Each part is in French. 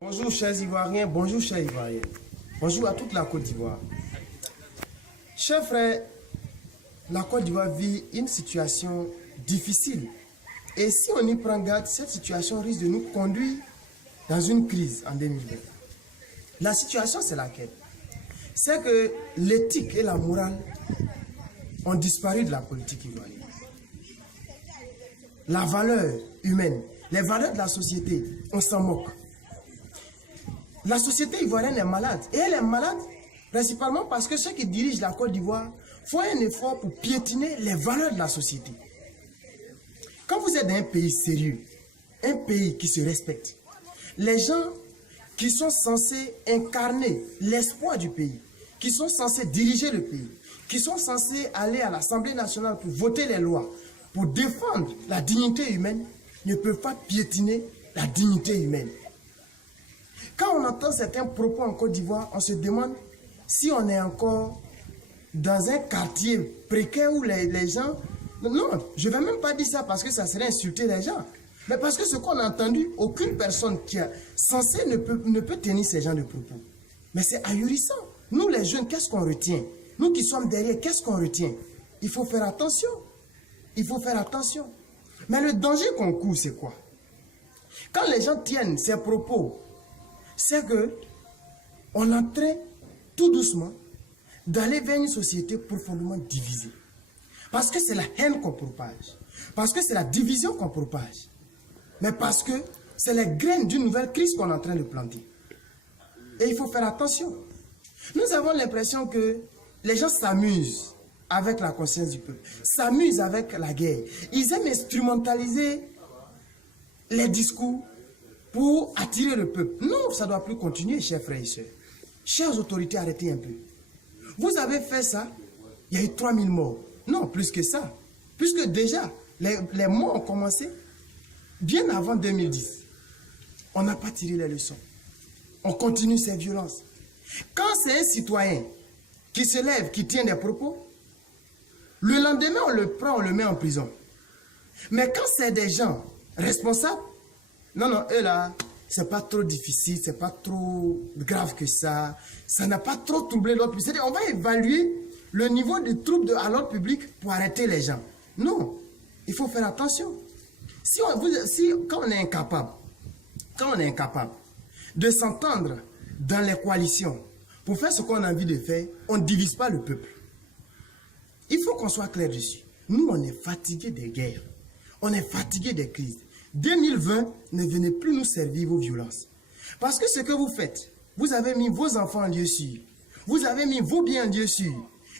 Bonjour chers Ivoiriens, bonjour chers Ivoiriens, bonjour à toute la Côte d'Ivoire. Chers frères, la Côte d'Ivoire vit une situation difficile. Et si on y prend garde, cette situation risque de nous conduire dans une crise en 2020. La situation, c'est laquelle? C'est que l'éthique et la morale ont disparu de la politique ivoirienne. La valeur humaine, les valeurs de la société, on s'en moque. La société ivoirienne est malade. Et elle est malade principalement parce que ceux qui dirigent la Côte d'Ivoire font un effort pour piétiner les valeurs de la société. Quand vous êtes dans un pays sérieux, un pays qui se respecte, les gens qui sont censés incarner l'espoir du pays, qui sont censés diriger le pays, qui sont censés aller à l'Assemblée nationale pour voter les lois, pour défendre la dignité humaine, ne peuvent pas piétiner la dignité humaine. Quand on entend certains propos en Côte d'Ivoire, on se demande si on est encore dans un quartier précaire où les gens... Non, je ne vais même pas dire ça parce que ça serait insulter les gens. Mais parce que ce qu'on a entendu, aucune personne qui est censée ne peut tenir ces gens de propos. Mais c'est ahurissant. Nous les jeunes, qu'est-ce qu'on retient? Nous qui sommes derrière, qu'est-ce qu'on retient? Il faut faire attention. Il faut faire attention. Mais le danger qu'on court, c'est quoi? Quand les gens tiennent ces propos, c'est qu'on est en train, tout doucement, d'aller vers une société profondément divisée. Parce que c'est la haine qu'on propage. Parce que c'est la division qu'on propage. Mais parce que c'est les graines d'une nouvelle crise qu'on est en train de planter. Et il faut faire attention. Nous avons l'impression que les gens s'amusent avec la conscience du peuple, s'amusent avec la guerre. Ils aiment instrumentaliser les discours pour attirer le peuple. Non, ça ne doit plus continuer, chers frères et sœurs. Chères autorités, arrêtez un peu. Vous avez fait ça, il y a eu 3000 morts. Non, plus que ça. Puisque déjà, les morts ont commencé bien avant 2010. On n'a pas tiré les leçons. On continue ces violences. Quand c'est un citoyen qui se lève, qui tient des propos, le lendemain, on le prend, on le met en prison. Mais quand c'est des gens responsables, non, eux là, c'est pas trop difficile, c'est pas trop grave que ça. Ça n'a pas trop troublé l'ordre public. C'est-à-dire, on va évaluer le niveau de trouble à l'ordre public pour arrêter les gens. Non, il faut faire attention. Quand on est incapable de s'entendre dans les coalitions pour faire ce qu'on a envie de faire, on ne divise pas le peuple. Il faut qu'on soit clair dessus. Nous, on est fatigués des guerres. On est fatigués des crises. 2020, ne venez plus nous servir vos violences. Parce que ce que vous faites, vous avez mis vos enfants en lieu sûr. Vous avez mis vos biens en lieu sûr.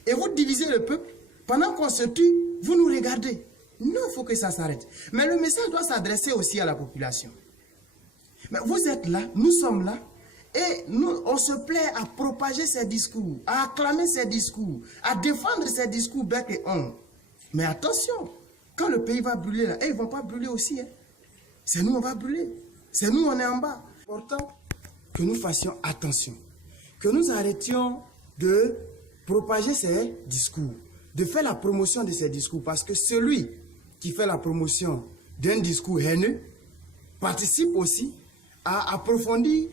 Et vous divisez le peuple. Pendant qu'on se tue, vous nous regardez. Non, il faut que ça s'arrête. Mais le message doit s'adresser aussi à la population. Mais vous êtes là, nous sommes là. Et nous, on se plaît à propager ces discours, à acclamer ces discours, à défendre ces discours bec et ongle. Mais attention, quand le pays va brûler là, ils ne vont pas brûler aussi. Hein. C'est nous, on va brûler. C'est nous, on est en bas. C'est important que nous fassions attention. Que nous arrêtions de propager ces discours, de faire la promotion de ces discours. Parce que celui qui fait la promotion d'un discours haineux participe aussi à approfondir,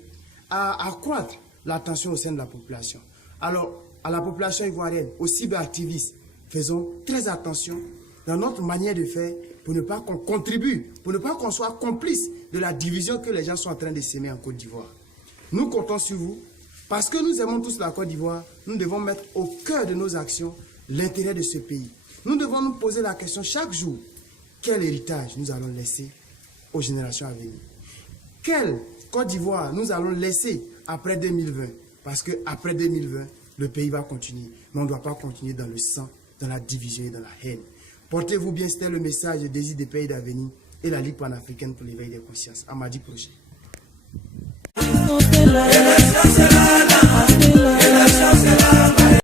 à accroître la tension au sein de la population. Alors, à la population ivoirienne, aux cyberactivistes, faisons très attention dans notre manière de faire pour ne pas qu'on contribue, pour ne pas qu'on soit complice de la division que les gens sont en train de s'aimer en Côte d'Ivoire. Nous comptons sur vous, parce que nous aimons tous la Côte d'Ivoire, nous devons mettre au cœur de nos actions l'intérêt de ce pays. Nous devons nous poser la question chaque jour, quel héritage nous allons laisser aux générations à venir? Quelle Côte d'Ivoire nous allons laisser après 2020? Parce qu'après 2020, le pays va continuer. Mais on ne doit pas continuer dans le sang, dans la division et dans la haine. Portez-vous bien, c'était le message de Désir des pays d'avenir et la Ligue panafricaine pour l'éveil des consciences. À mardi prochain. Élection, c'est là.